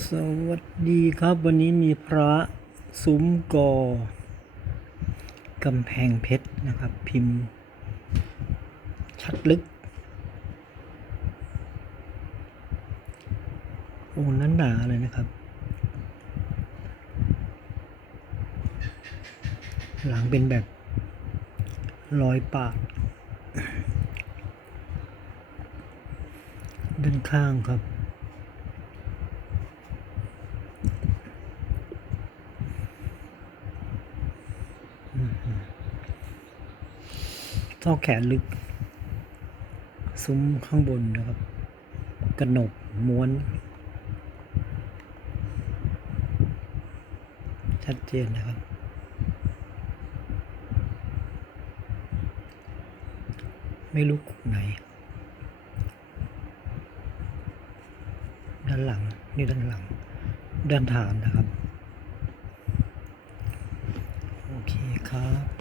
สวัสดีครับวันนี้มีพระซุ้มกอกำแพงเพชรนะครับ พิมพ์ ชัดลึกองค์นั้นหนาเลยนะครับ หลังเป็นแบบรอยปาดด้านข้างครับ ซอกแขนลึก ซุ้มข้างบนนะครับ กระหนกม้วน ชัดเจนนะครับ ไม่รู้กลุ่มไหน ด้านหลัง นี่ด้านหลัง ด้านฐานนะครับ โอเคครับ